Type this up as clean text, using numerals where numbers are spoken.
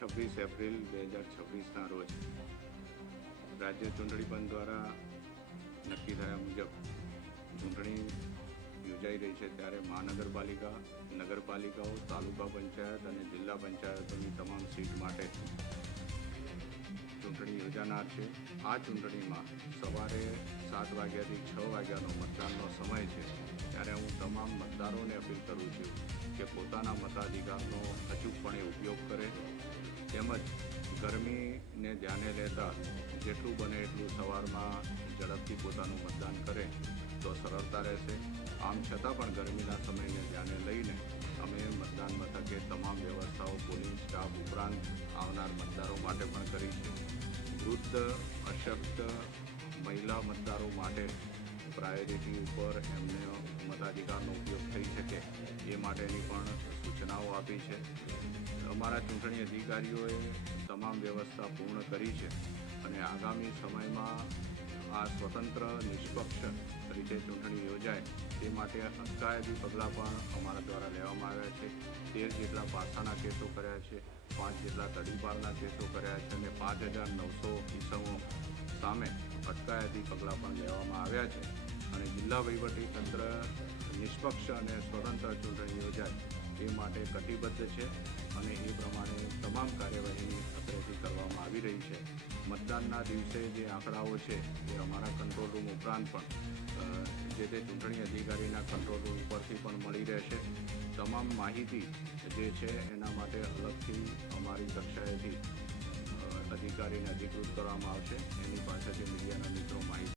26 April 2026ના રોજ રાજ્ય ચૂંટણી પંચ દ્વારા નક્કી થયા મુજબ ચૂંટણી યોજાઈ રહી છે, ત્યારે મહાનગરપાલિકા, નગરપાલિકાઓ, તાલુકા પંચાયત અને જિલ્લા પંચાયતોની તમામ સીટ માટે ચૂંટણી યોજાનાર છે. આ ચૂંટણીમાં સવારે 7 વાગ્યાથી 6 વાગ્યાનો મતદાનનો સમય છે, ત્યારે હું તમામ મતદારોને અપીલ કરું છું કે પોતાના મતાધિકારનો અચૂકપણે ઉપયોગ કરે, તેમજ ગરમીને ધ્યાને લેતા જેટલું બને એટલું સવારમાં ઝડપથી પોતાનું મતદાન કરે તો સરળતા રહેશે. આમ છતાં પણ ગરમીના સમયને ધ્યાને લઈને અમે મતદાન મથકે તમામ વ્યવસ્થાઓ પોલિંગ સ્ટાફ ઉપરાંત આવનાર મતદારો માટે પણ કરી છે. વૃદ્ધ, અશક્ત, મહિલા મતદારો માટે પ્રાયોરિટી ઉપર એમને મતાધિકારનો ઉપયોગ થઈ શકે એ માટેની પણ સૂચનાઓ આપી છે. અમારા ચૂંટણી અધિકારીઓએ તમામ વ્યવસ્થા પૂર્ણ કરી છે અને આગામી સમયમાં આ સ્વતંત્ર, નિષ્પક્ષ રીતે ચૂંટણી યોજાય તે માટે અટકાયતી પગલાં પણ અમારા દ્વારા લેવામાં આવ્યા છે. 13 જેટલા પાસાના કેસો કર્યા છે, 5 જેટલા તડીપારના કેસો કર્યા છે અને 5,900 ઇસમો સામે અટકાયતી પગલાં પણ લેવામાં આવ્યા છે. અને જિલ્લા વહીવટીતંત્ર નિષ્પક્ષ અને સ્વતંત્ર ચૂંટણી યોજાય તે માટે કટિબદ્ધ છે અને એ પ્રમાણે તમામ કાર્યવાહી અત્રેથી કરવામાં આવી રહી છે. મતદાનના દિવસે જે આંકડાઓ છે એ અમારા કંટ્રોલ રૂમ ઉપરાંત પણ જે તે ચૂંટણી અધિકારીના કંટ્રોલ રૂમ ઉપરથી પણ મળી રહેશે. તમામ માહિતી જે છે એના માટે અલગથી અમારી કક્ષાએથી અધિકારીને અધિકૃત કરવામાં આવશે. એની પાસેથી મીડિયાના મિત્રો માહિતી